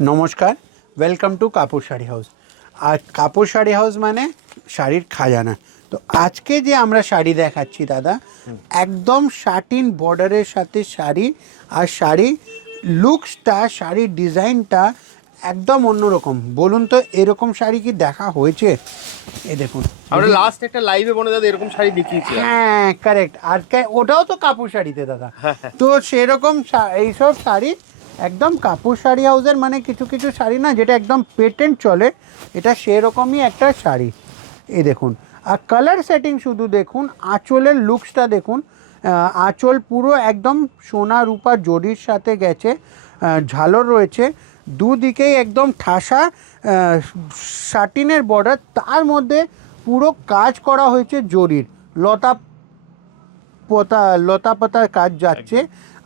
নমস্কার, welcome to Kapoor sari house. আর Kapoor sari house মানে শাড়ির খাজানা। তো আজকে যে আমরা শাড়ি দেখাচ্ছি দাদা, একদম শাটিন বর্ডারের সাথে শাড়ি, আর শাড়ি লুকসটা, শাড়ির ডিজাইনটা একদম অন্যরকম। বলুন তো, এরকম শাড়ি কি দেখা হয়েছে? এই দেখুন, আমরা লাস্ট একটা লাইভে বনে দাদা এরকম শাড়ি দেখিয়েছি। হ্যাঁ কারেক্ট। আর ওটাও তো কাপুর শাড়িতে দাদা। তো সেরকম এইসব শাড়ি একদম কাপুর শাড়ি হাউসের, মানে কিছু কিছু শাড়ি না যেটা একদম পেটেন্ট চলে, এটা সেরকমই একটা শাড়ি। এই দেখুন, আর কালার সেটিং শুধু দেখুন, আঁচলের লুকসটা দেখুন। আঁচল পুরো একদম সোনা রূপা জরির সাথে গেছে, ঝালর রয়েছে দুদিকেই, একদম ঠাসা শাটিনের বর্ডার, তার মধ্যে পুরো কাজ করা হয়েছে জরির, লতা পাতার কাজ যাচ্ছে।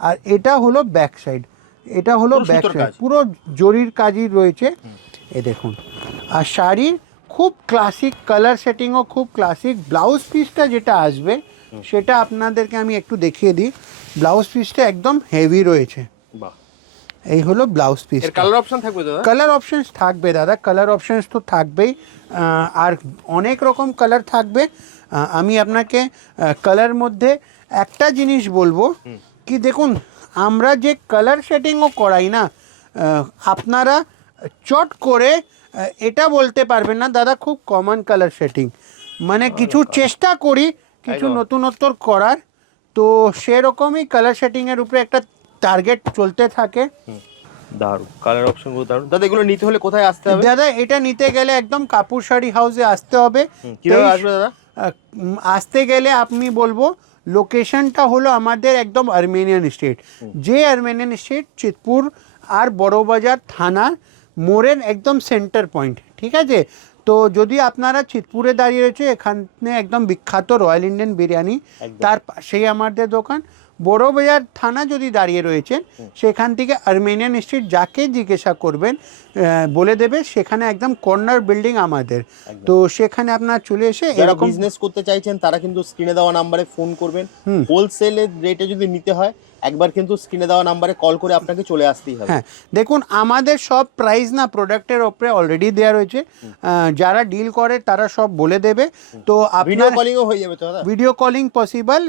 আর এটা হলো ব্যাক সাইড, এটা হলো ব্যাক সাইড, পুরো জরির কাজই রয়েছে। এ দেখুন, আর শাড়ির খুব ক্লাসিক, কালার সেটিংও খুব ক্লাসিক। ব্লাউজ পিসটা যেটা আসবে সেটা আপনাদেরকে আমি একটু দেখিয়ে দিই। ব্লাউজ পিসটা একদম হেভি রয়েছে। বাহ, এই হলো ব্লাউজ পিস। এর কালার অপশন থাকবে দাদা? কালার অপশনস থাকবে দাদা, কালার অপশনস তো থাকবেই, আর অনেক রকম কালার থাকবে। আমি আপনাকে কালার মধ্যে একটা জিনিস বলবো কি, দেখুন আমরা যে কালার সেটিংও করাই না, আপনারা চট করে এটা বলতে পারবেন না দাদা খুব কমন কালার সেটিং। মানে কিছু চেষ্টা করি কিছু নতুনত্ব করার, তো সেরকমই কালার সেটিংয়ের উপরে একটা টার্গেট চলতে থাকে। দারুণ কালার অপশন গুলো দারুণ দাদা। এগুলো নিতে হলে কোথায় আসতে হবে দাদা? এটা নিতে গেলে একদম কাপুর শাড়ি হাউসে আসতে হবে। কিভাবে আসবে দাদা? আসতে গেলে আপনি বলবো, লোকেশনটা হলো আমাদের একদম আর্মেনিয়ান স্ট্রিট, যে আর্মেনিয়ান স্ট্রিট চিতপুর আর বড়বাজার থানার মোড়ের একদম সেন্টার পয়েন্ট, ঠিক আছে? তো যদি আপনারা চিতপুরে দাঁড়িয়ে রয়েছে, এখানে একদম বিখ্যাত রয়্যাল ইন্ডিয়ান বিরিয়ানি, তার পাশেই আমাদের দোকান। বড়বাজার থানা যদি দাঁড়িয়ে রয়েছেন, সেখান থেকে আর্মেনিয়ান স্ট্রিট যাকে জিজ্ঞাসা করবেন বলে দেবে, সেখানে একদম কর্নার বিল্ডিং আমাদের। তো সেখানে আপনার চলে এসে এরকম বিজনেস করতে চাইছেন তারা কিন্তু স্ক্রিনে দেওয়া নাম্বারে ফোন করবেন। হোলসেলের রেটে যদি নিতে হয় একবার কিন্তু স্ক্রিনে দেওয়া নাম্বারে কল করে আপনাকে চলে আসতেই হবে। হ্যাঁ দেখুন, আমাদের সব প্রাইস না প্রোডাক্টের ওপরে অলরেডি দেওয়া রয়েছে, যারা ডিল করে তারা সব বলে দেবে। তো ভিডিও আপনার কলিংও হয়ে যাবে তো দাদা? Video calling possible.